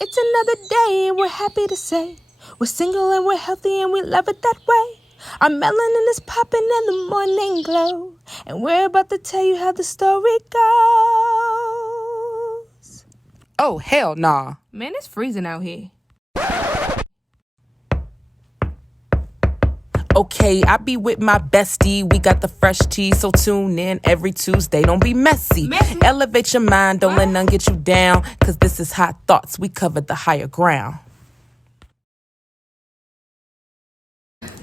It's another day and we're happy to say we're single and we're healthy and we love it that way. Our melanin is popping in the morning glow, and we're about to tell you how the story goes. Oh, hell nah. Man, it's freezing out here. Okay, I be with my bestie. We got the fresh tea, so tune in every Tuesday. Don't be messy. Elevate your mind, don't let none get you down. Cause this is Hot Thoughts. We covered the higher ground.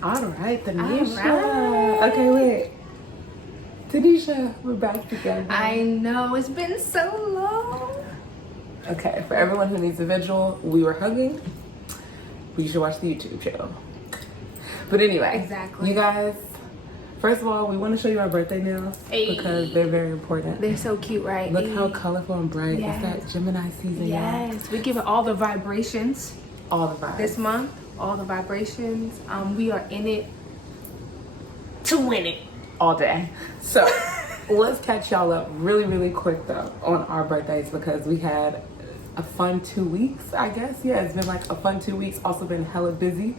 All right, Tonysha. Okay, wait. Tonysha, we're back together. I know, it's been so long. Okay, for everyone who needs a visual, we were hugging. You should watch the YouTube channel. But anyway, Exactly. You guys, first of all, we want to show you our birthday nails because they're very important. They're so cute, right? Look how colorful and bright. Yes. It's that Gemini season, y'all. Yes, we give it all the vibrations All the vibes. this month. All the vibrations. We are in it to win it. All day. So let's catch y'all up really, really quick though on our birthdays because we had a fun 2 weeks, I guess. Yeah, it's been like a fun 2 weeks. Also been hella busy.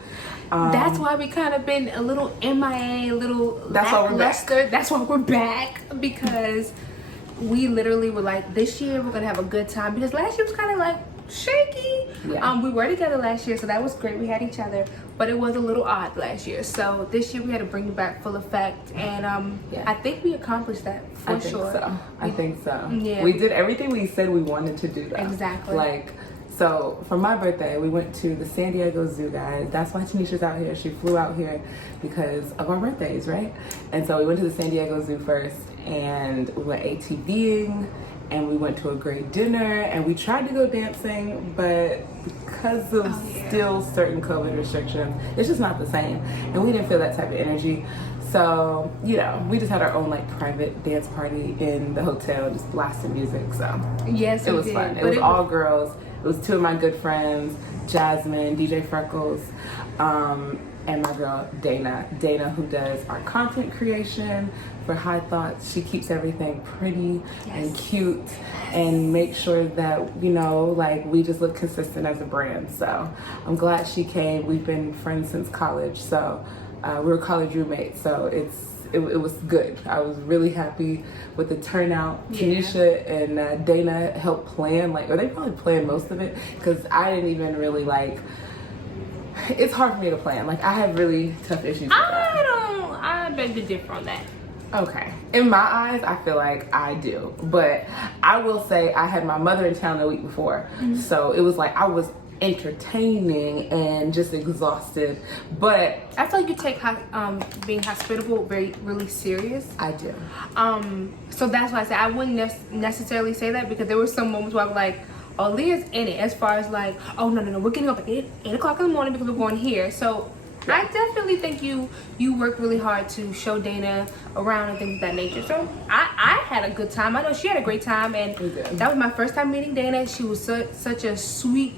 That's why we kind of been a little MIA, a little That's why we're back. lackluster. That's why we're back, because we literally were like, this year we're gonna have a good time, because last year was kind of like shaky. Yeah. We were together last year, so that was great. We had each other, but it was a little odd last year. So this year we had to bring it back full effect, and Yeah. I think we accomplished that for I think sure. so. I think so. Yeah. We did everything we said we wanted to do though. Exactly. Like, so for my birthday, we went to the San Diego Zoo, guys. That's why Tonysha's out here. She flew out here because of our birthdays, right? And so we went to the San Diego Zoo first, and we went ATVing, and we went to a great dinner, and we tried to go dancing, but because of still certain COVID restrictions, it's just not the same. And we didn't feel that type of energy. So, you know, we just had our own like private dance party in the hotel, just blasting music. So Yes, it we was did. fun. It But was all girls. It was two of my good friends, Jasmine, DJ Freckles, and my girl Dana. Dana, who does our content creation for High Thoughts. She keeps everything pretty and cute and makes sure that, you know, like we just look consistent as a brand. So I'm glad she came. We've been friends since college. So we were college roommates. So it was good. I was really happy with the turnout. Tonysha and Dana helped plan, or they probably planned most of it, because I didn't even really it's hard for me to plan. Like, I have really tough issues with that. I beg to differ on that. Okay. In my eyes, I feel like I do. But I will say I had my mother in town the week before. So it was like I was entertaining and just exhausted. But I feel like you take being hospitable really serious. I do. So that's why I said I wouldn't necessarily say that, because there were some moments where I was like, oh, Leah's in it, as far as like, oh no, we're getting up at 8 o'clock in the morning because we're going here. So I definitely think you worked really hard to show Dana around and things of that nature. So I had a good time. I know she had a great time, and that was my first time meeting Dana. She was such a sweet,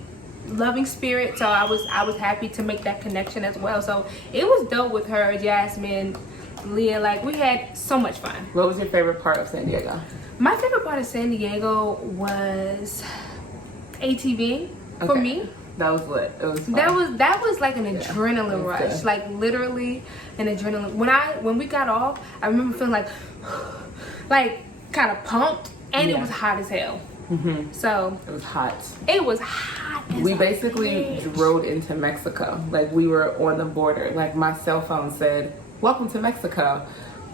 loving spirit. So I was happy to make that connection as well. So it was dope with her, Jasmine, Leah. Like, we had so much fun. What was your favorite part of San Diego? My favorite part of San Diego was ATVing for me. That was lit. It was fun. That was like an adrenaline rush. good. Like, literally an adrenaline. When we got off, I remember feeling like kind of pumped, and it was hot as hell. So It was hot. it was hot as We a basically bitch. rode into Mexico. Like, we were on the border. Like, my cell phone said, "Welcome to Mexico."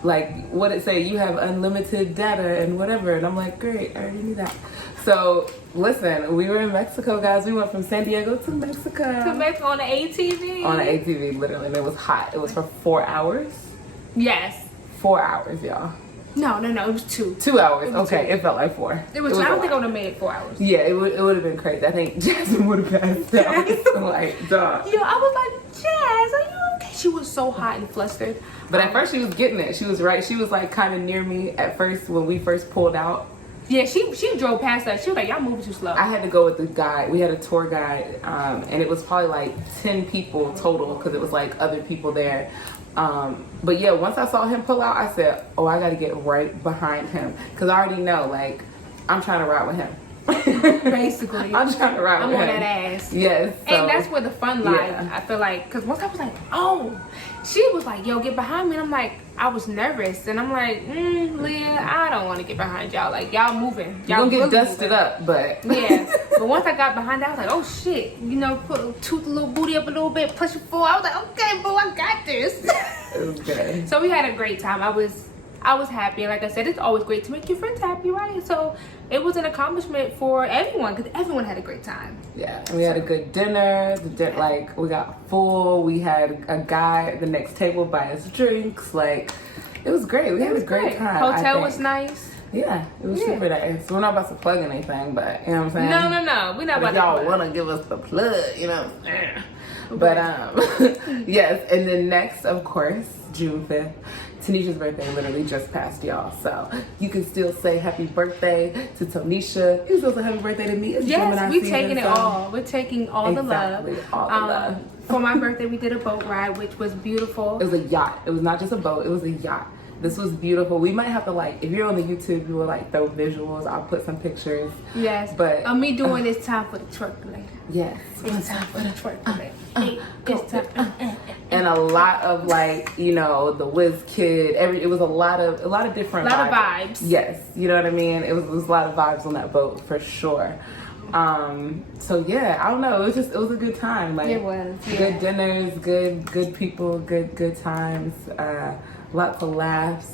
Like, what it say? You have unlimited data and whatever. And I'm like, great, I already knew that. So listen, we were in Mexico, guys. We went from San Diego to Mexico. on the ATV. On an ATV, literally. And it was hot. It was for 4 hours. Yes. 4 hours, y'all. No. It was 2. 2 hours. It was Okay, 2. it felt like 4. It was. a I don't lot. think I would have made it 4 hours. Yeah, it would have been crazy. I think Jasmine would have passed out. Like, dog. Yo, I was like, Jazz, are you okay? She was so hot and flustered. But at first she was getting it. She was right. She was like kind of near me at first when we first pulled out. Yeah, she drove past us. She was like, y'all moving too slow. I had to go with the guide. We had a tour guide, and it was probably like 10 people total because it was like other people there. But yeah, once I saw him pull out, I said, oh, I got to get right behind him because I already know, like, I'm trying to ride with him. Basically. I'm trying to ride I'm with on him. that ass. Yes. So, And that's where the fun lies, yeah. I feel like. Because once I was like, oh, she was like, yo, get behind me. And I'm like, I was nervous. And I'm like, Leah, I don't want to get behind y'all. Like, y'all moving. You're Y'all gonna get really dusted moving. up, but Yeah. But once I got behind her, I was like, oh shit. You know, toot the little booty up a little bit, push it forward. I was like, okay, boo, I got this. it was good. So we had a great time. I was happy. And like I said, it's always great to make your friends happy, right? So it was an accomplishment for everyone because everyone had a great time. Yeah, and we had a good dinner. Like, we got full. We had a guy at the next table buy us drinks. Like, it was great. We had a great time. Hotel was nice. Yeah, it was super nice. We're not about to plug anything, but you know what I'm saying? No. We're not about If to y'all plug. want to give us the plug, you know. But yes, and then next, of course, June 5th, Tonysha's birthday literally just passed, y'all. So you can still say happy birthday to Tonysha. You can still say happy birthday to me. It's Yes, Gemini we're season, taking it so- all. We're taking all Exactly, the love. all the love. For my birthday, we did a boat ride, which was beautiful. It was a yacht. It was not just a boat. It was a yacht. This was beautiful. We might have to, like, if you're on the YouTube, you will, like, throw visuals. I'll put some pictures. Yes, But me doing it's time for the twerking. yes. It's time for the twerking. It's time. And a lot of, like, you know, the Whiz Kid. It was a lot of different. A lot of vibes. Yes, you know what I mean. It was a lot of vibes on that boat for sure. So yeah, I don't know. It was a good time. Like, It was, yeah. good dinners, good people, good times. Lots of laughs.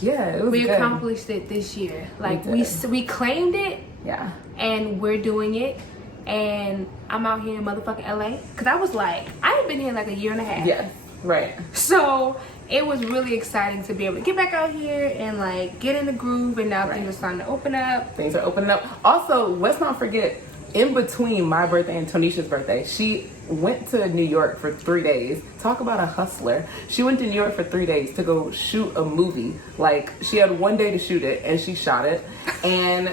Yeah, it was We good. accomplished it this year. Like We we claimed it, Yeah. and we're doing it. And I'm out here in motherfucking LA because I was like, I ain't been here like a year and a half. Yes. Right. So it was really exciting to be able to get back out here and like get in the groove. And now things are starting to open up. Things are opening up. Also, let's not forget, in between my birthday and Tonysha's birthday, she went to New York for 3 days. Talk about a hustler. She went to New York for 3 days to go shoot a movie. Like, she had 1 day to shoot it, and she shot it. And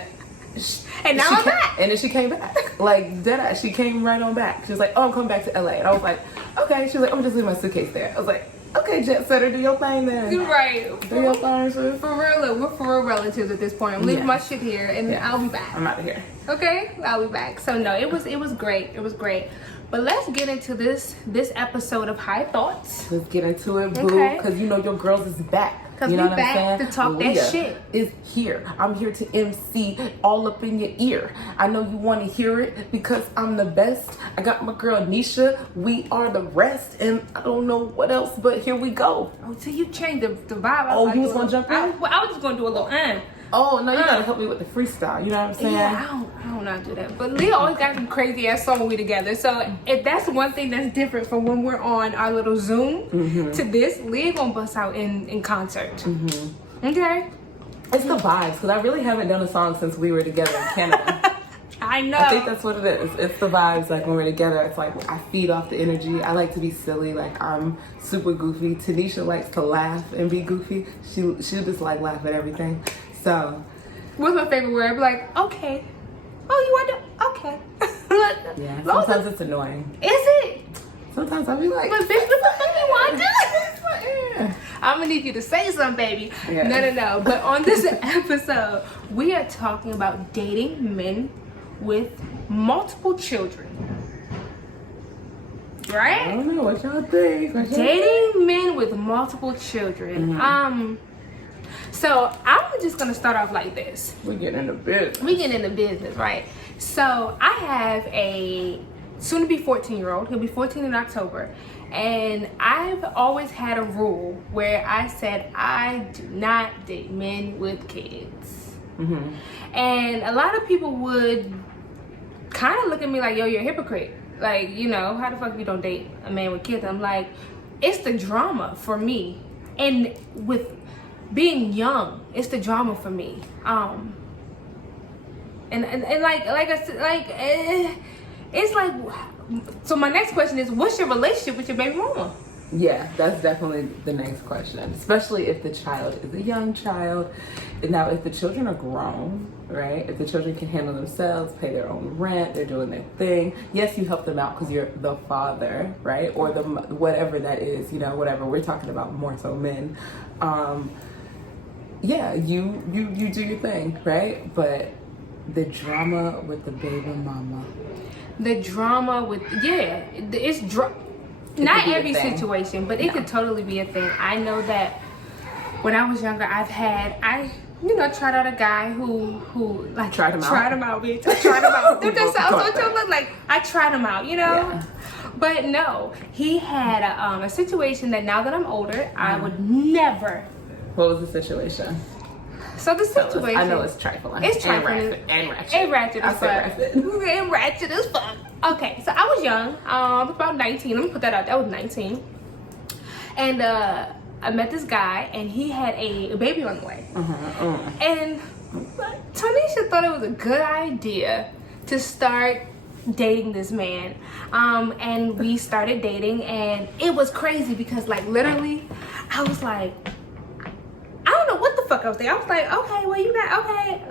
And now I'm back. And then she came back. Like, deadass. She came right on back. She was like, oh, I'm coming back to LA. And I was like, okay. She was like, I'm just leaving my suitcase there. I was like, okay, jet setter, do your thing then. You're right. Do your thing, sis. For real, look, we're for real relatives at this point. I'm leaving my shit here, and I'll be back. I'm out of here. Okay, I'll be back. So no, it was great. It was great. But let's get into this episode of High Thoughts. Let's get into it, boo. Okay. Because you know your girls is back. 'Cause you know we what back I'm saying? to talk that Leah shit. is here. I'm here to MC all up in your ear. I know you want to hear it because I'm the best. I got my girl Nisha. We are the rest. And I don't know what else, but here we go. Oh, so you changed the vibe. Oh, you was gonna jump in? I was just gonna do a little Oh, no, you gotta help me with the freestyle. You know what I'm saying? Yeah, I don't not do that. But Leah always got some crazy ass song when we together. So if that's one thing that's different from when we're on our little Zoom to this, Leah gonna bust out in concert. Okay? It's the vibes, because I really haven't done a song since we were together in Canada. I know. I think that's what it is. It's the vibes. Like, when we're together, it's like I feed off the energy. I like to be silly. Like, I'm super goofy. Tonysha likes to laugh and be goofy. She'll just like laugh at everything. So What's my favorite word? Be like, okay. Oh, you want to? Okay. yeah, sometimes it's annoying. Is it? Sometimes I'll be like, But bitch, what the fuck you want to do? I'm gonna need you to say something, baby. Yeah. No. But on this episode, we are talking about dating men with multiple children. I Right? don't know what y'all think. Dating men with multiple children. So I'm just gonna start off like this. We get into business. We get into business, right? So I have a soon to be 14-year-old. He'll be 14 in October. And I've always had a rule where I said I do not date men with kids. And a lot of people would kind of look at me like, yo, you're a hypocrite. Like, you know, how the fuck you don't date a man with kids? I'm like, it's the drama for me. And with being young, it's the drama for me. And like I said, it's like, so my next question is, what's your relationship with your baby mama? Yeah, that's definitely the next question, especially if the child is a young child. Now, if the children are grown, right? If the children can handle themselves, pay their own rent, they're doing their thing. Yes, you help them out because you're the father, right? Or the whatever that is, you know, whatever. We're talking about more so men. Yeah, you do your thing, right? But The drama with the baby mama. The drama with it's not every situation, but it could totally be a thing. I know that when I was younger, I tried out a guy who like tried him out, bitch. I tried him out. That sounds so like I tried him out, Yeah. But no, he had a situation that now that I'm older, I would never. What was the situation? So the situation, I know it's trifling. It's trifling and ratchet. And ratchet as fuck. And ratchet as fuck. Okay, so I was young. I was about 19. Let me put that out. That was 19. And I met this guy, and he had a baby on the way. And Tonysha thought it was a good idea to start dating this man. And we started dating, and it was crazy because, like, literally, I was like, I don't know what the fuck I was thinking. I was like, okay, well, you got, okay.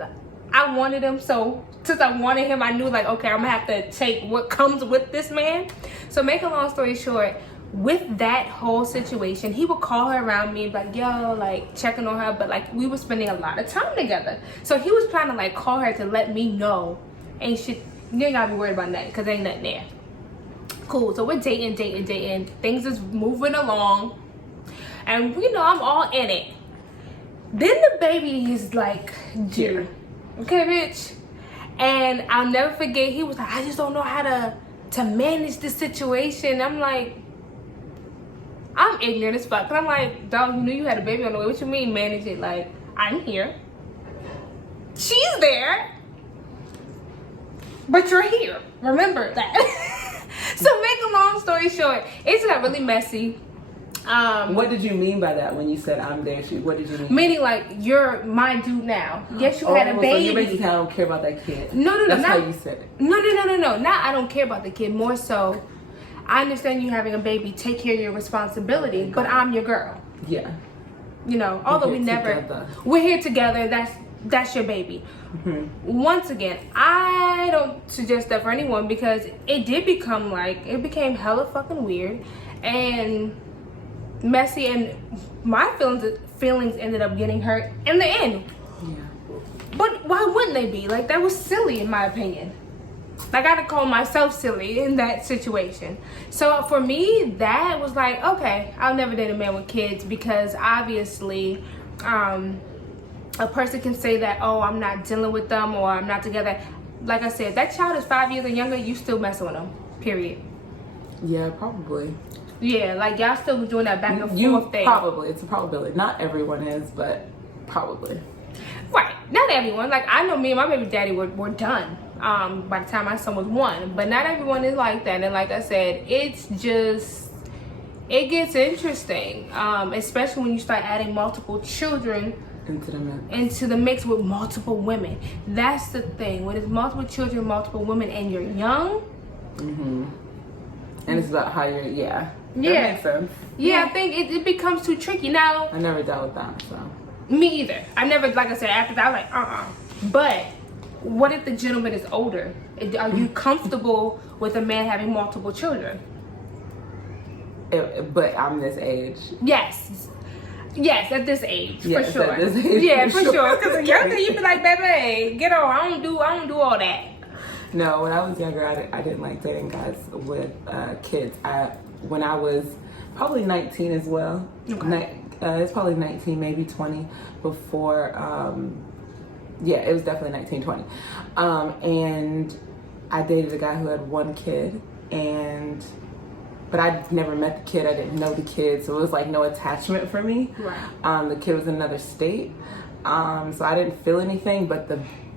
I wanted him, so since I wanted him, I knew, like, okay, I'm gonna have to take what comes with this man. So make a long story short, with that whole situation, he would call her around me and be like, yo, like, checking on her, but, like, we were spending a lot of time together. So he was trying to, like, call her to let me know, ain't shit, you ain't gotta be worried about nothing, because ain't nothing there. Cool, so we're dating. Things is moving along, and, I'm all in it. Then the baby is like due. Okay, bitch. And I'll never forget, he was like, I just don't know how to manage the situation. I'm like, I'm ignorant as fuck. And I'm like, dog, you knew you had a baby on the way. What you mean manage it? Like, I'm here. She's there. But you're here. Remember that. So make a long story short, it's got really messy. What did you mean by that when you said I'm there? What did you mean? Meaning, like, you're my dude now. Yes, you had a baby. So you're basically saying I don't care about that kid. No. That's how you said it. No. Not I don't care about the kid. More so, I understand you having a baby. Take care of your responsibility. But I'm your girl. Yeah. Although we're here together. That's your baby. Once again, I don't suggest that for anyone because it became hella fucking weird and messy, and my feelings ended up getting hurt in the end. Yeah. But why wouldn't they be? Like, that was silly in my opinion. I gotta call myself silly in that situation. So for me, that was like, okay, I'll never date a man with kids because obviously a person can say that, oh, I'm not dealing with them or I'm not together. Like I said, that child is 5 years or younger, you still messing with them, period. Yeah, probably. Yeah, like y'all still doing that back and forth thing. Probably, it's a probability. Not everyone is, but probably. Right, not everyone. Like, I know me and my baby daddy were done by the time my son was 1, but not everyone is like that. And like I said, it gets interesting, especially when you start adding multiple children into the mix with multiple women. That's the thing. When it's multiple children, multiple women, and you're young. And it's about how you're, That makes sense. Yeah, I think it becomes too tricky. Now, I never dealt with that, so. Me either. I never, like I said, after that, I was like, But what if the gentleman is older? Are you comfortable with a man having multiple children? But I'm this age. Yes, at this age, for sure. At this age, yeah, for sure. Because younger, you be like, baby, get on. I don't do all that. No, when I was younger, I didn't like dating guys with kids. When I was probably 19 as well. Okay. It's probably 19, maybe 20 before. It was definitely 19, 20. And I dated a guy who had 1 kid, but I never met the kid. I didn't know the kid, so it was like no attachment for me. Right. The kid was in another state, so I didn't feel anything. But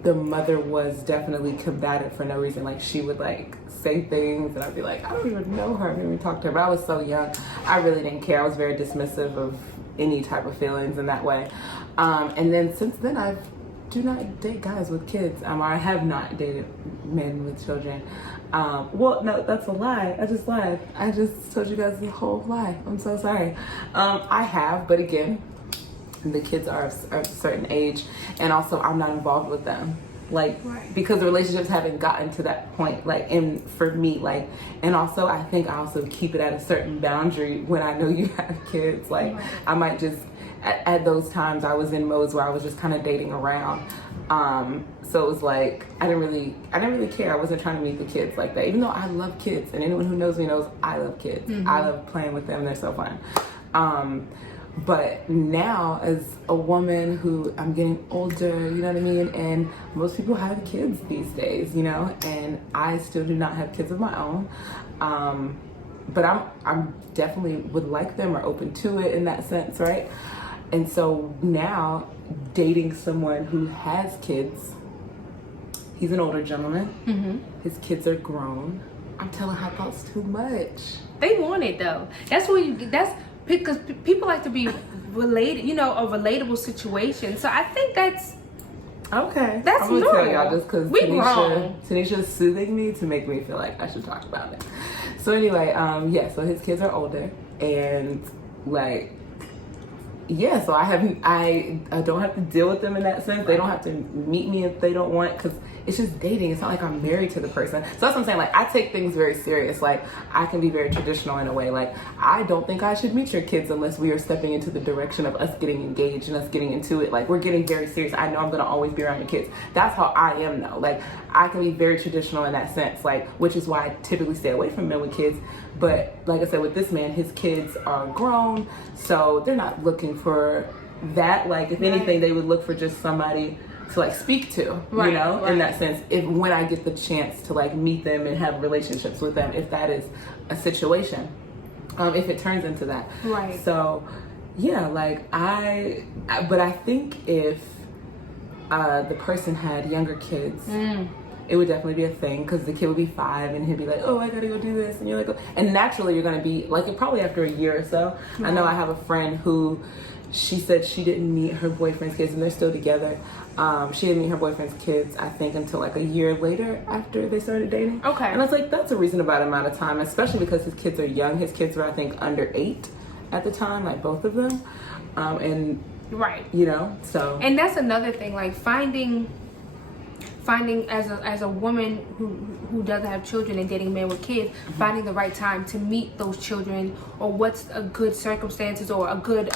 the mother was definitely combative for no reason. Like, she would like say things, and I'd be like, I don't even know her. I didn't even talk to her. But I was so young, I really didn't care. I was very dismissive of any type of feelings in that way. And then since then, I do not date guys with kids. Or I have not dated men with children. Well, no, that's a lie. I just lied. I just told you guys the whole lie. I'm so sorry. I have, but again, the kids are a certain age, and also I'm not involved with them. Like, right. Because the relationships haven't gotten to that point, like, and for me, like, and also I think I also keep it at a certain boundary when I know you have kids. Like, right. I might just, at those times I was in modes where I was just kind of dating around. So it was like I didn't really care. I wasn't trying to meet the kids like that, even though I love kids, and anyone who knows me knows I love kids. I love playing with them. They're so fun. But now, as a woman who I'm getting older, you know what I mean, and most people have kids these days, you know, and I still do not have kids of my own. But I'm definitely would like them or open to it in that sense, right? And so now, dating someone who has kids, he's an older gentleman. His kids are grown. I'm telling hot thoughts too much. They want it though. That's because people like to be related, you know, a relatable situation. So I think that's okay. That's I'm gonna normal. tell y'all just because Tanisha's soothing me to make me feel like I should talk about it. So anyway, so his kids are older, and like, yeah, so I don't have to deal with them in that sense. They don't have to meet me if they don't want, because it's just dating. It's not like I'm married to the person. So that's what I'm saying. Like, I take things very serious. Like, I can be very traditional in a way. Like, I don't think I should meet your kids unless we are stepping into the direction of us getting engaged and us getting into it. Like, we're getting very serious. I know I'm going to always be around your kids. That's how I am, though. Like, I can be very traditional in that sense. Like, which is why I typically stay away from men with kids. But like I said, with this man, his kids are grown, so they're not looking for that. Like, if anything, they would look for just somebody to like speak to, you know, in that sense. If when I get the chance to like meet them and have relationships with them, if that is a situation, if it turns into that, right? So, yeah, like but I think if the person had younger kids. It would definitely be a thing, because the kid would be 5 and he'd be like, oh, I gotta go do this, and you're like, oh. And naturally you're gonna be like, probably after a year or so. I know I have a friend who, she said she didn't meet her boyfriend's kids, and they're still together. She didn't meet her boyfriend's kids, I think, until like a year later after they started dating. Okay. And I was like, that's a reasonable amount of time, especially because his kids are young. His kids were, I think, under 8 at the time, like both of them. And right, you know, so. And that's another thing, like finding as a woman who doesn't have children and dating men with kids, finding the right time to meet those children, or what's a good circumstances or a good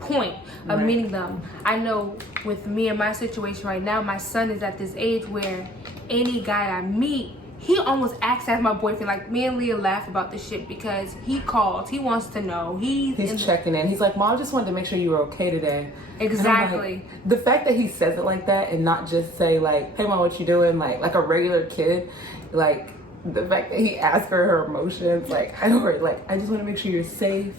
point of meeting them. I know with me and my situation right now, my son is at this age where any guy I meet, he almost acts as my boyfriend. Like, me and Leah laugh about this shit because he calls, he wants to know, he's checking in. He's like, Mom, I just wanted to make sure you were okay today. Exactly. Like, the fact that he says it like that and not just say like, hey Mom, what you doing, like a regular kid, like the fact that he asks her emotions, like, I don't worry, like, I just want to make sure you're safe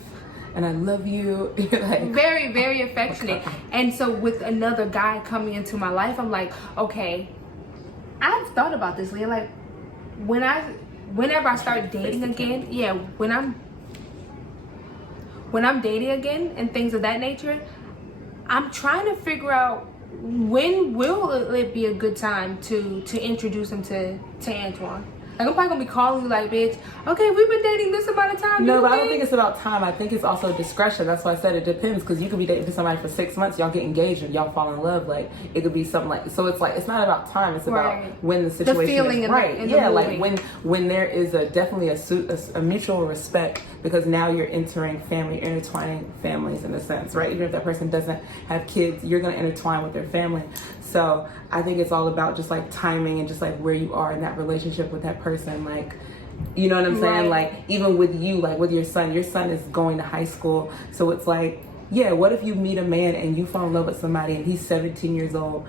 and I love you. Like, very, very affectionate. And so with another guy coming into my life, I'm like, okay, I've thought about this, Leah. Like, whenever I start dating again, when I'm dating again and things of that nature, I'm trying to figure out when will it be a good time to introduce him to Antoine. Like, I'm probably gonna be calling you like, bitch, okay, we've been dating this amount of time. No, but I don't think it's about time. I think it's also discretion. That's why I said it depends, because you could be dating for somebody for 6 months, y'all get engaged and y'all fall in love. Like, it could be something like, so it's like, it's not about time. It's about when the situation is right. Yeah, like when there is definitely a mutual respect, because now you're entering family, intertwining families in a sense, right? Even if that person doesn't have kids, you're gonna intertwine with their family. So I think it's all about just like timing and just like where you are in that relationship with that person. Like, you know what I'm saying? Like, even with you, like with your son is going to high school. So it's like, yeah, what if you meet a man and you fall in love with somebody and he's 17 years old?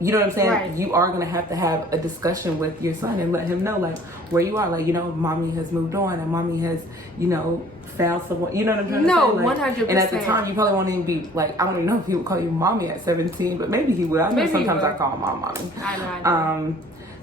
You know what I'm saying? Right. You are going to have a discussion with your son and let him know, like, where you are. Like, you know, mommy has moved on and mommy has, you know, found someone. You know what I'm trying to say? Like, 100%. And at the time, you probably won't even be, like, I don't even know if he would call you mommy at 17, but maybe he would. I know sometimes I call mom mommy. I know.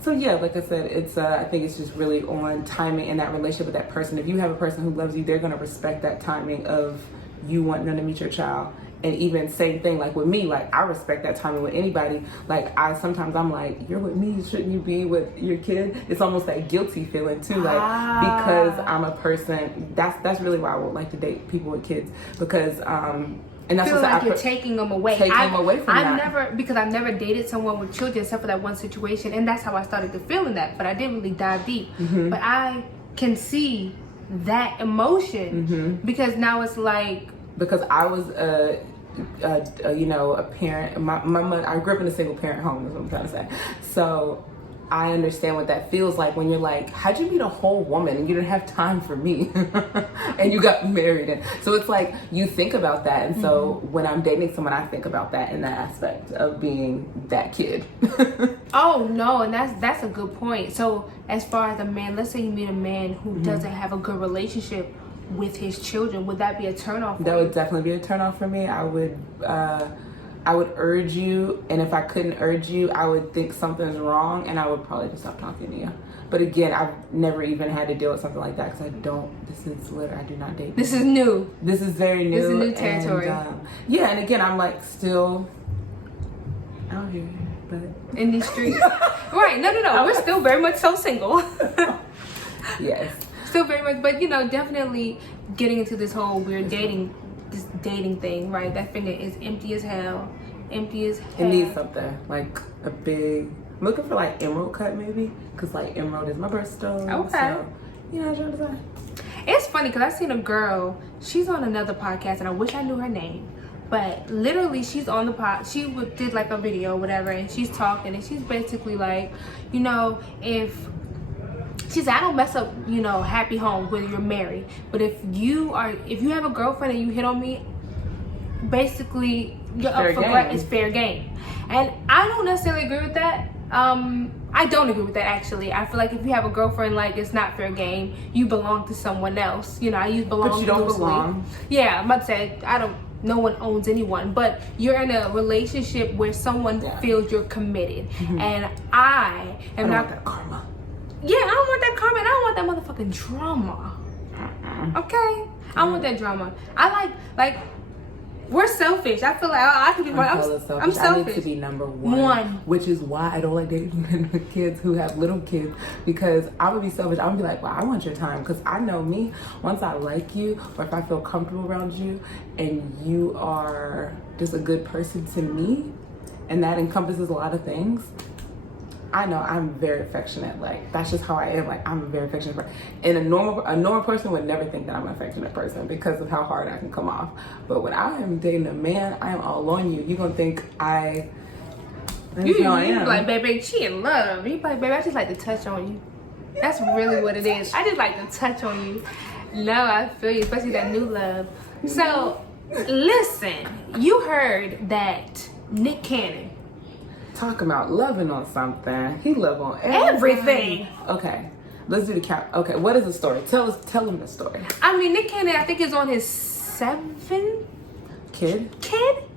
So, yeah, like I said, it's I think it's just really on timing in that relationship with that person. If you have a person who loves you, they're going to respect that timing of you wanting them to meet your child. And even same thing, like with me, like I respect that timing with anybody. Like sometimes I'm like, you're with me, shouldn't you be with your kid? It's almost that guilty feeling too, like because I'm a person. That's really why I would like to date people with kids, because and that's feel like you're taking them away. Taking them away from that. I've never dated someone with children except for that one situation, and that's how I started to feel in that. But I didn't really dive deep. Mm-hmm. But I can see that emotion because now it's like. Because I was you know, a parent. My mother, I grew up in a single parent home, is what I'm trying to say. So I understand what that feels like when you're like, how'd you meet a whole woman and you didn't have time for me? And you got married. And so it's like, you think about that. And so when I'm dating someone, I think about that in that aspect of being that kid. Oh, no. And that's a good point. So as far as a man, let's say you meet a man who doesn't have a good relationship with his children, would that be a turnoff? That would definitely be a turnoff for me. I would urge you, and if I couldn't urge you, I would think something's wrong, and I would probably just stop talking to you. But again, I've never even had to deal with something like that because I do not date. This is new. This is very new. This is new territory. And, yeah, and again, I'm like still out here, but in these streets. Right, no. We're still very much so single. Yes. Still very much, but you know, definitely getting into this whole weird dating thing, right? That finger is empty as hell. Empty as hell. It needs something like a big. I'm looking for like emerald cut maybe, cause like emerald is my birthstone. Okay. So, you know what I'm saying? It's funny because I seen a girl. She's on another podcast, and I wish I knew her name. But literally, she's on the pod. She did like a video, or whatever, and she's talking, and she's basically like, you know, if. She said, I don't mess up, you know, happy homes whether you're married. But if you have a girlfriend and you hit on me, basically you're up for grabs. It's fair game. And I don't necessarily agree with that. I don't agree with that actually. I feel like if you have a girlfriend, like it's not fair game. You belong to someone else. You know, I use belong. But you don't belong. Yeah, I'm about to say no one owns anyone, but you're in a relationship where someone feels you're committed. And I am not that karma. Yeah, I don't want that karma, and I don't want that motherfucking drama. Okay? I want that drama. I like we're selfish. I feel like I could be more. I'm selfish. I need to be number one. Which is why I don't like dating men with kids who have little kids, because I'm gonna be selfish. I'm gonna be like, well, I want your time, because I know me. Once I like you, or if I feel comfortable around you, and you are just a good person to me, and that encompasses a lot of things. I know I'm very affectionate. Like, that's just how I am. Like, I'm a very affectionate person. And a normal person would never think that I'm an affectionate person because of how hard I can come off. But when I am dating a man, I am all on you. You're gonna think I am. Like, baby, she in love. You like, baby, I just like to touch on you. That's really what it is. I just like to touch on you. No, I feel you, especially that new love. So, listen, you heard that Nick Cannon. Talking about loving on something. He love on everything. Okay, let's do the count. Okay, what is the story? Tell him the story. I mean, Nick Cannon, I think is on his 7th kid,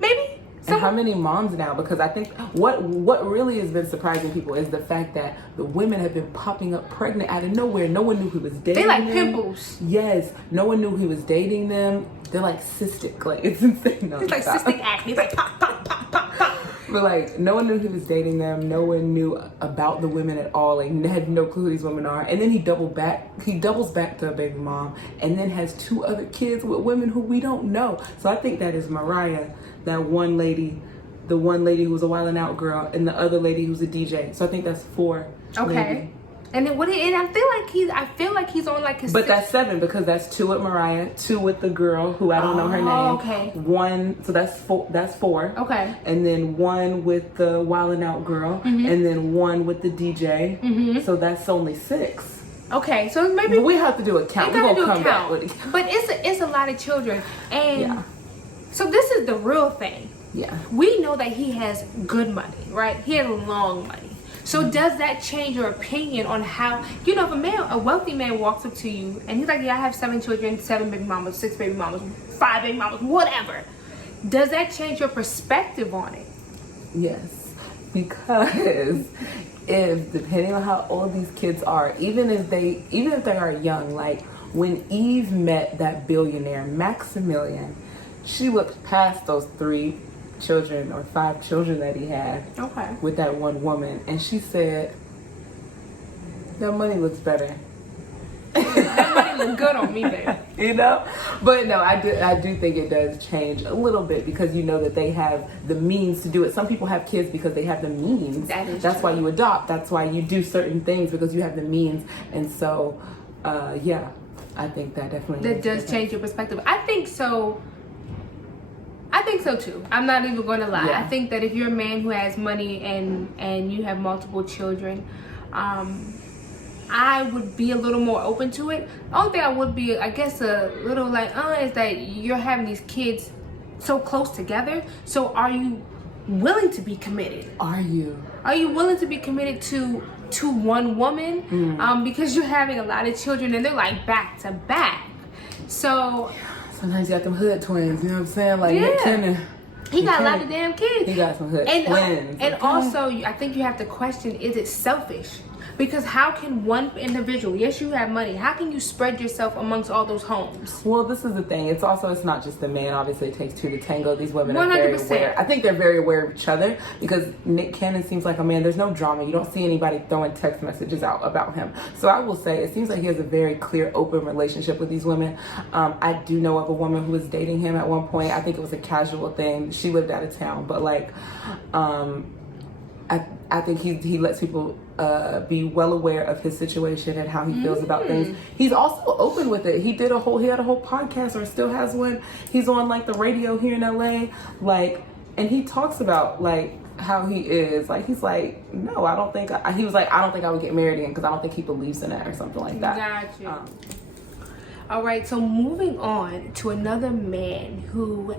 maybe. And how many moms now? Because I think what really has been surprising people is the fact that the women have been popping up pregnant out of nowhere. No one knew he was dating them. They like them. pimples. Yes, no one knew he was dating them. They're like cystic. Like, it's insane. No, it's like cystic acne. It's like pop, pop, pop, pop, pop. But like, no one knew he was dating them. No one knew about the women at all. Like, had no clue who these women are. And then he doubles back to a baby mom, and then has 2 other kids with women who we don't know. So I think that is Mariah, that one lady, the one lady who was a Wild 'N Out girl, and the other lady who's a DJ. So I think that's 4. Okay. Maybe. And then and I feel like he's on like his. But that's 7 because that's 2 with Mariah, 2 with the girl who I don't know her name. Okay. 1, so that's 4. That's 4. Okay. And then 1 with the Wild 'N Out girl, and then 1 with the DJ. So that's only 6. Okay, so maybe we have to do a count. We're gonna come back with it. But it's a lot of children, and so this is the real thing. Yeah. We know that he has good money, right? He has long money. So does that change your opinion on how, you know, if a wealthy man walks up to you and he's like, yeah, I have 7 children, 7 baby mamas, 6 baby mamas, 5 baby mamas, whatever. Does that change your perspective on it? Yes, because depending on how old these kids are, even if they are young, like when Eve met that billionaire Maximilian, she looked past those 3 children or 5 children that he had with that one woman, and she said, that money looks better. That money looks good on me, baby. You know? But no, I do think it does change a little bit, because you know that they have the means to do it. Some people have kids because they have the means. That's why you adopt. That's why you do certain things, because you have the means. And so I think that definitely does change your perspective. I think so. I think so too. I'm not even going to lie. Yeah. I think that if you're a man who has money and you have multiple children, I would be a little more open to it. The only thing I would be, I guess, a little like, is that you're having these kids so close together. So are you willing to be committed? Are you willing to be committed to one woman? Because you're having a lot of children and they're like back to back. So sometimes you got them hood twins, you know what I'm saying? Like Yeah. Nick Cannon. he got a lot of damn kids. He got some hood And twins. and also, I think you have to question: is it selfish? Because how can one individual, yes, you have money, how can you spread yourself amongst all those homes? Well, this is the thing. It's not just the man. Obviously, it takes two to tango. These women are very 100%. aware. I think they're very aware of each other because Nick Cannon seems like a man. There's no drama. You don't see anybody throwing text messages out about him. So I will say, it seems like he has a very clear, open relationship with these women. I do know of a woman who was dating him at one point. I think it was a casual thing. She lived out of town, but like, I think he lets people be well aware of his situation and how he feels about things. He's also open with it. He had a whole podcast, or still has one. He's on like the radio here in LA, like, and he talks about like how he is. Like, he's like, no, I don't think he was like, I don't think I would get married again because I don't think he believes in it or something like that. Gotcha. All right, so moving on to another man who,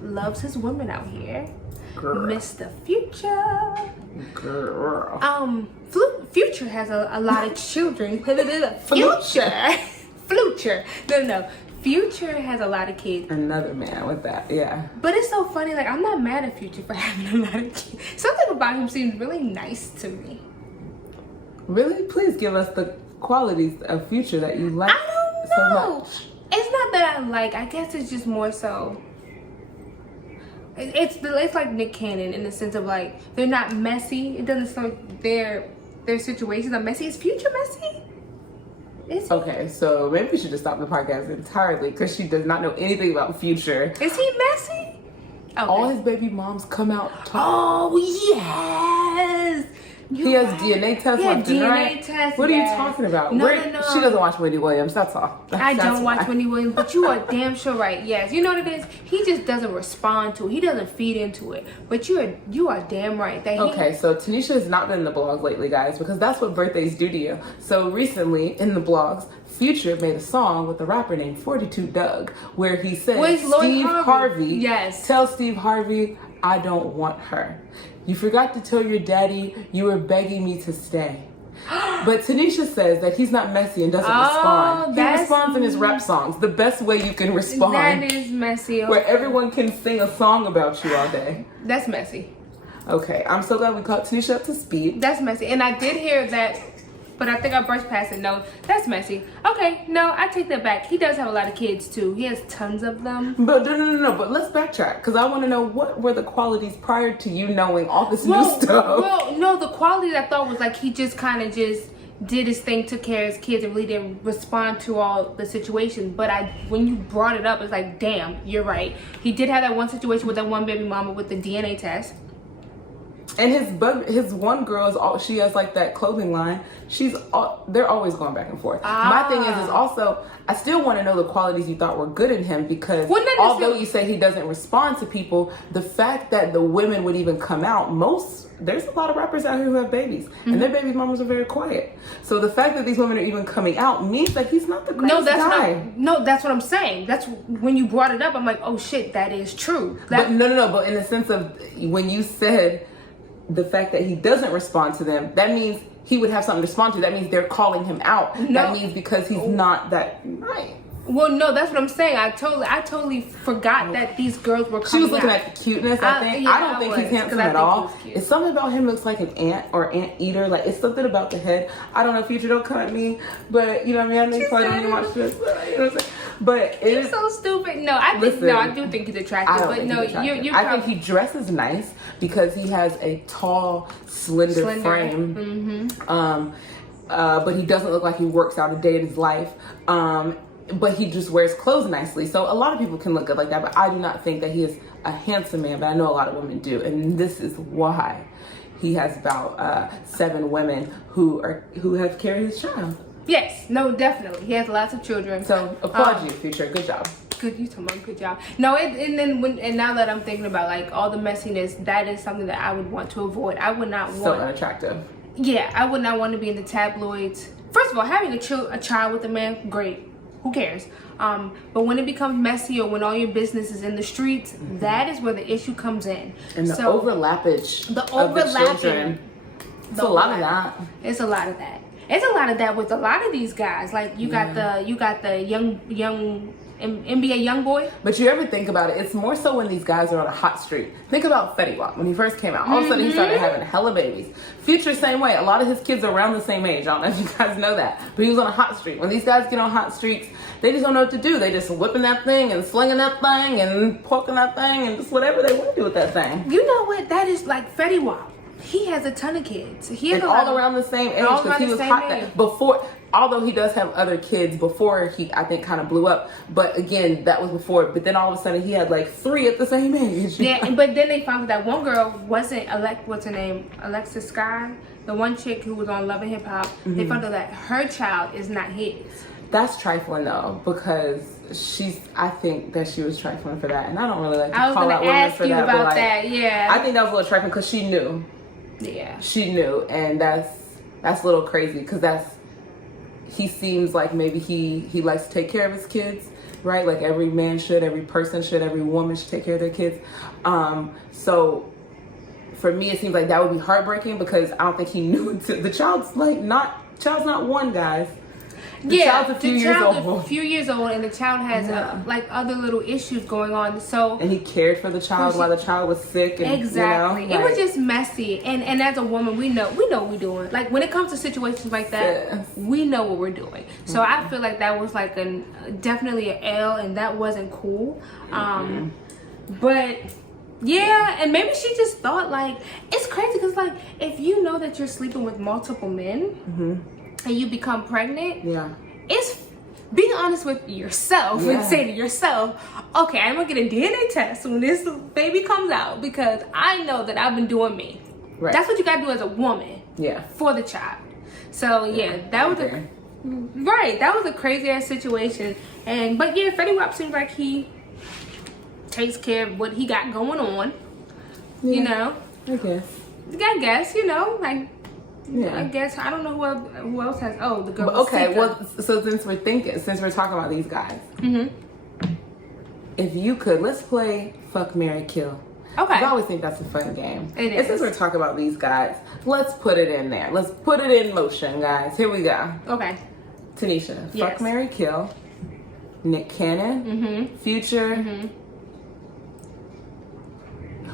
loves his women out here. Girl. Mr. Future. Girl. Future has a lot of children. Future. No. Future has a lot of kids. Another man with that, yeah. But it's so funny, like, I'm not mad at Future for having a lot of kids. Something about him seems really nice to me. Really? Please give us the qualities of Future that you like I don't so know. much. It's not that I like. I guess it's just more so. It's like Nick Cannon in the sense of like they're not messy. It doesn't sound like their situations are messy. Is Future messy? Is he? Okay, so maybe we should just stop the podcast entirely because she does not know anything about Future. Is he messy? Okay. All his baby moms come out talking. Oh yes. He has DNA tests left and DNA right. tests. What are you talking about? No. She doesn't watch Wendy Williams. That's all. I That's don't watch why. Wendy Williams, but you are damn sure right. Yes, you know what it is. He just doesn't respond to it. He doesn't feed into it. But you are damn right. That Okay, so Tonysha has not been in the blogs lately, guys, because that's what birthdays do to you. So recently in the blogs, Future made a song with a rapper named 42 Doug, where he said, Steve Harvey. Yes. Tell Steve Harvey I don't want her. You forgot to tell your daddy you were begging me to stay. But Tonysha says that he's not messy and doesn't respond. He responds in his rap songs. The best way you can respond. That is messy. Where everyone can sing a song about you all day. That's messy. Okay, I'm so glad we caught Tonysha up to speed. That's messy. And I did hear that, but I think I brushed past it. No, that's messy. Okay, no, I take that back. He does have a lot of kids too. He has tons of them. But no. But let's backtrack because I want to know what were the qualities prior to you knowing all this new stuff. Well, no, the qualities I thought was like he just kind of just did his thing, took care of his kids, and really didn't respond to all the situations. But when you brought it up, it's like, damn, you're right. He did have that one situation with that one baby mama with the DNA test. And his one girl is all she has like that clothing line. They're always going back and forth. My thing is also I still want to know the qualities you thought were good in him because although you say he doesn't respond to people, the fact that the women would even come out, there's a lot of rappers out here who have babies and their baby mamas are very quiet. So the fact that these women are even coming out means that he's not the greatest guy. That's what I'm saying. That's when you brought it up. I'm like, oh shit, that is true. But no. But in the sense of when you said the fact that he doesn't respond to them, that means he would have something to respond to. That means they're calling him out. No. That means because he's not that right. Well, no, that's what I'm saying. I totally forgot that these girls were coming out. She was looking at the cuteness, I think. I don't think he's handsome at all. It's something about him looks like an ant or ant eater. Like, it's something about the head. I don't know, Future, don't come at me. But, you know what I mean? I know you probably don't even watch this. You know what I'm saying? But he's so stupid. No, I do think he's attractive. But no, I think he dresses nice because he has a tall, slender frame. Mm-hmm. But he doesn't look like he works out a day in his life. But he just wears clothes nicely. So a lot of people can look good like that, but I do not think that he is a handsome man, but I know a lot of women do. And this is why he has about 7 women who have carried his child. Yes, no, definitely. He has lots of children. So applaud you, Future. Good job. Good, you talking about good job. No, and now that I'm thinking about like all the messiness, that is something that I would want to avoid. I would not want. So unattractive. Yeah, I would not want to be in the tabloids. First of all, having a child with a man, great. Who cares? But when it becomes messy or when all your business is in the streets, that is where the issue comes in. And the overlappage of the children. It's a lot of that. It's a lot of that. It's a lot of that with a lot of these guys. Like you got the young NBA young boy. But you ever think about it? It's more so when these guys are on a hot streak. Think about Fetty Wap when he first came out. All of a sudden he started having hella babies. Future same way. A lot of his kids are around the same age. I don't know if you guys know that, but he was on a hot streak. When these guys get on hot streaks, they just don't know what to do. They just whipping that thing and slinging that thing and poking that thing and just whatever they want to do with that thing. You know what? That is like Fetty Wap. He has a ton of kids. He has all around the same age because he was hot before. Although he does have other kids before he, I think, kind of blew up. But again, that was before. But then all of a sudden he had like 3 at the same age. Yeah, but then they found that one girl wasn't what's her name? Alexis Sky, the one chick who was on Love and Hip Hop. They found out that her child is not his. That's trifling though, because I think that she was trifling for that, and I don't really like to call out women for that. About but that, yeah. I think that was a little trifling because she knew. Yeah. She knew, and that's a little crazy because he seems like maybe he likes to take care of his kids, right? Like every man should, every person should, every woman should take care of their kids. So for me, it seems like that would be heartbreaking because I don't think he knew the child's not one, guys. The child's a few years old, and the child has like other little issues going on. So and he cared for the child while the child was sick. And, exactly, you know, it was just messy. And as a woman, we know what we're doing. Like when it comes to situations like that, we know what we're doing. So I feel like that was like definitely an L, and that wasn't cool. But yeah, and maybe she just thought like it's crazy because like if you know that you're sleeping with multiple men. And you become pregnant, it's being honest with yourself and say to yourself, okay, I'm gonna get a DNA test when this baby comes out because I know that I've been doing me. Right. That's what you gotta do as a woman. Yeah. For the child. So that was that was a crazy ass situation. But Fetty Wap seems like he takes care of what he got going on. Yeah. You know? I guess, you know, like I guess I don't know who else has. Oh, the girl. Okay, well, so since we're talking about these guys, if you could, let's play Fuck, Marry, Kill. Okay. I always think that's a fun game. It is. And since we're talking about these guys, let's put it in there. Let's put it in motion, guys. Here we go. Okay. Tonysha, Fuck, Marry, Kill. Nick Cannon. Future.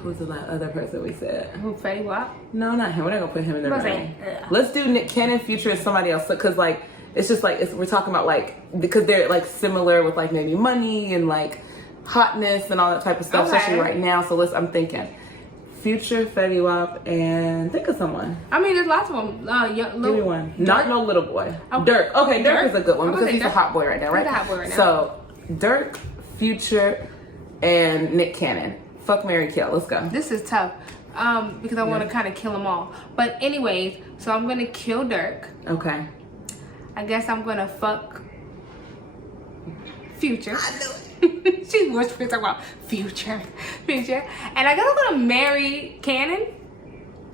Who's the other person we said? Who, Fetty Wap? No, not him. We're not gonna put him in the running. Let's do Nick Cannon, Future, and somebody else. Because like it's just like we're talking about like because they're like similar with like maybe money and like hotness and all that type of stuff, especially right now. So I'm thinking Future, Fetty Wap, and think of someone. I mean, there's lots of them. Give me one. Not no little boy. Dirk. Okay, Dirk is a good one because he's a hot boy right now, right? He's a hot boy right now. So Dirk, Future, and Nick Cannon. Fuck, marry, kill. Let's go. This is tough because I want to kind of kill them all. But anyways, so I'm going to kill Dirk. Okay. I guess I'm going to fuck Future. I knew it. She's whispering about Future. And I guess I'm going to marry Cannon.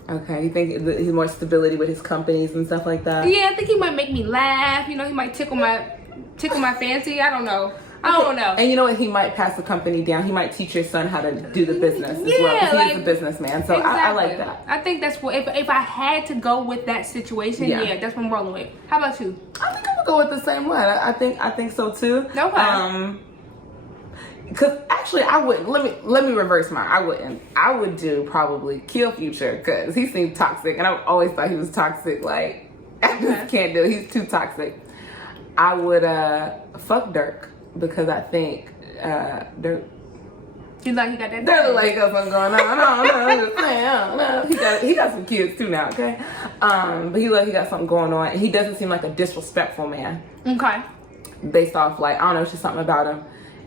Okay. You think he's more stability with his companies and stuff like that? Yeah, I think he might make me laugh. You know, he might tickle my fancy. I don't know. I don't know. And you know what? He might pass the company down. He might teach your son how to do the business as well. Because he's a businessman. So exactly. I like that. I think that's what, if I had to go with that situation, that's what I'm rolling with. How about you? I think I would go with the same one. I think so too. Okay. Because actually, I wouldn't. Let me reverse mine. I wouldn't. I would do probably kill Future because he seemed toxic, and I always thought he was toxic. Like I just can't do it. He's too toxic. I would fuck Dirk. Because I think Dirk. You like he got that? Dirk like got something going on. I don't know. He got some kids too now. Okay, but he got something going on. He doesn't seem like a disrespectful man. Okay. Based off like I don't know, it's just something about him.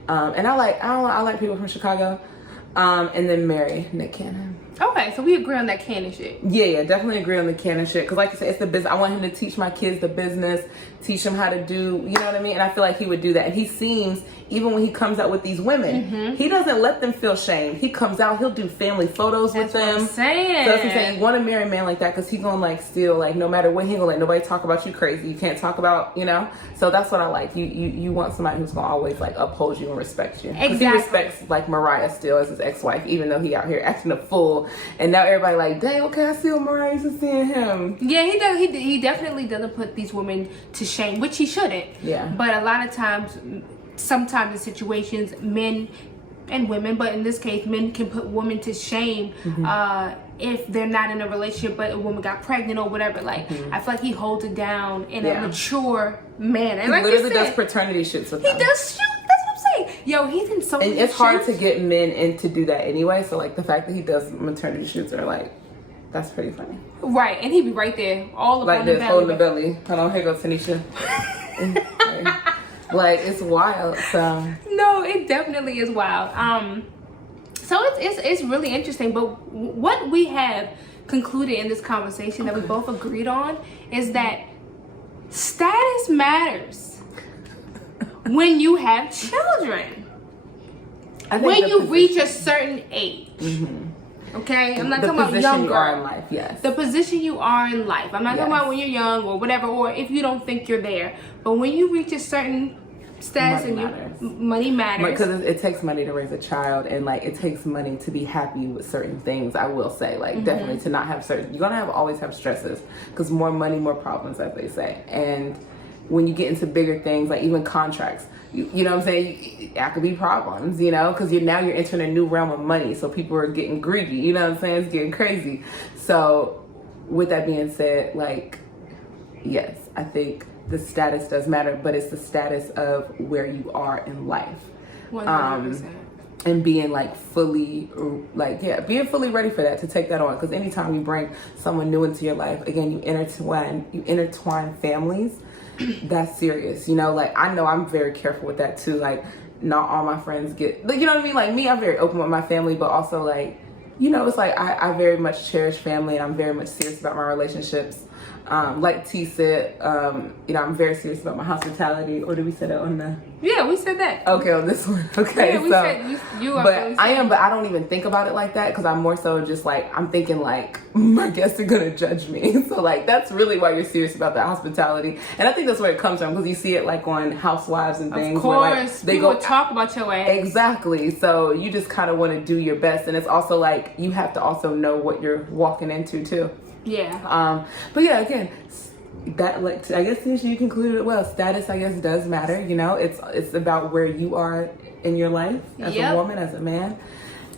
And I like people from Chicago. And then marry Nick Cannon. Okay, so we agree on that canon shit. Yeah, definitely agree on the canon shit. Because like you said, it's the business. I want him to teach my kids the business, teach them how to do, you know what I mean? And I feel like he would do that. And he seems, even when he comes out with these women, he doesn't let them feel shame. He comes out, he'll do family photos with them. That's what I'm saying. So that's what I'm saying. You want to marry a man like that because he gonna like still like no matter what, he gonna let nobody talk about you crazy. You can't talk about, you know? So that's what I like. You want somebody who's gonna always like uphold you and respect you. Because he respects like Mariah still as his ex-wife, even though he out here acting a fool. And now everybody like, dang, okay, I see what Mariah used to seeing him. Yeah, he does. He definitely doesn't put these women to shame, which he shouldn't. Yeah. But a lot of times, sometimes in situations, men and women, but in this case, men can put women to shame if they're not in a relationship, but a woman got pregnant or whatever. Like, I feel like he holds it down in a mature manner. He like literally does paternity shoots with them. He does shoot. That's what I'm saying. Yo, he's in so many And it's hard shoots. to get men in to do that anyway. So like the fact that he does maternity shoots are like, that's pretty funny. Right, and he be right there, all up like on this, the belly. holding the belly. Hold on, here goes Tonysha. Like it's wild. So no, it definitely is wild. So it's really interesting. But what we have concluded in this conversation that we both agreed on is that status matters when you have children. I think When you reach a certain age. Okay, I'm not talking about position younger. you are in life. Yes, the position you are in life. I'm not talking about when you're young or whatever, or if you don't think you're there. But when you reach a certain status money matters. Because it takes money to raise a child, and like it takes money to be happy with certain things. I will say, like definitely to not have certain. You're gonna always have stresses because more money, more problems, as they say. And when you get into bigger things, like even contracts. You know what I'm saying? That could be problems, you know, because you're entering a new realm of money. So people are getting greedy, you know what I'm saying? It's getting crazy. So with that being said, like, yes, I think the status does matter, but it's the status of where you are in life. 100%. And being like fully, being fully ready for that, to take that on. Because anytime you bring someone new into your life, again, you intertwine families. That's serious, you know. Like I know I'm very careful with that too. Like not all my friends get, like, you know what I mean. Like me, I'm very open with my family, but also like, you know, it's like I very much cherish family, and I'm very much serious about my relationships. Like T said, you know, I'm very serious about my hospitality. Or did we say that on the? Yeah, we said that. Okay, on this one. Okay, yeah, we said you are. But I don't even think about it like that because I'm more so just like I'm thinking like my guests are gonna judge me. So like that's really why you're serious about that hospitality, and I think that's where it comes from because you see it like on Housewives and things. Of course, where, like, they people go talk about your ass. Exactly. So you just kind of want to do your best, and it's also like you have to also know what you're walking into too. Yeah. But yeah, again, that like I guess you concluded it well. Status, I guess, does matter. You know, it's about where you are in your life as a woman, as a man,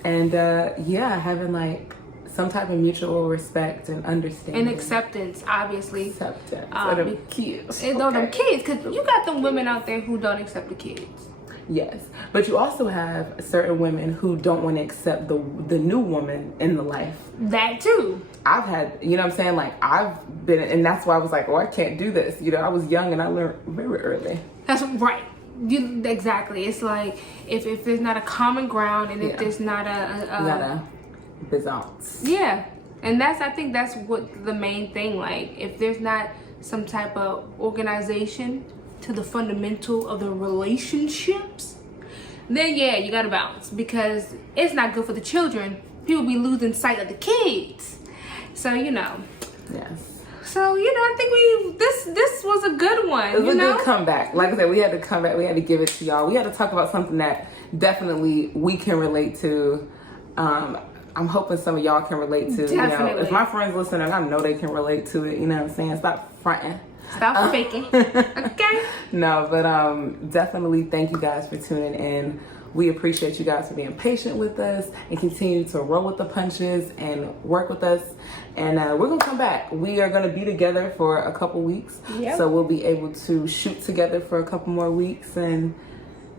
and having like some type of mutual respect and understanding and acceptance, obviously. Acceptance. Them kids. And them kids, because you got them women out there who don't accept the kids. Yes, but you also have certain women who don't want to accept the new woman in the life. That too. I've had, you know what I'm saying? Like I've been, and that's why I was like, oh, I can't do this. You know, I was young and I learned very early. That's right. Exactly. It's like if there's not a common ground and if there's not a Byzance. Yeah, and I think that's what the main thing. Like if there's not some type of organization to the fundamental of the relationships, then you gotta balance, because it's not good for the children. People be losing sight of the kids. So Yes. So I think this was a good one. It was a good comeback. Like I said, we had to come back. We had to give it to y'all. We had to talk about something that definitely we can relate to. I'm hoping some of y'all can relate to. Definitely. You know, if my friends listening, I know they can relate to it. You know what I'm saying? Stop fronting. Stop faking. Okay. No, but definitely thank you guys for tuning in. We appreciate you guys for being patient with us and continue to roll with the punches and work with us. And we're going to come back. We are going to be together for a couple weeks. Yep. So we'll be able to shoot together for a couple more weeks. And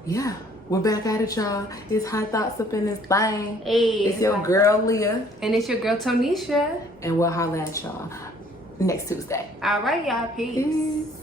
yeah, we're back at it, y'all. It's Hot Thoughts up in this thing. Hey, it's your girl, Leah. And it's your girl, Tonysha. And we'll holla at y'all next Tuesday. All right, y'all. Peace.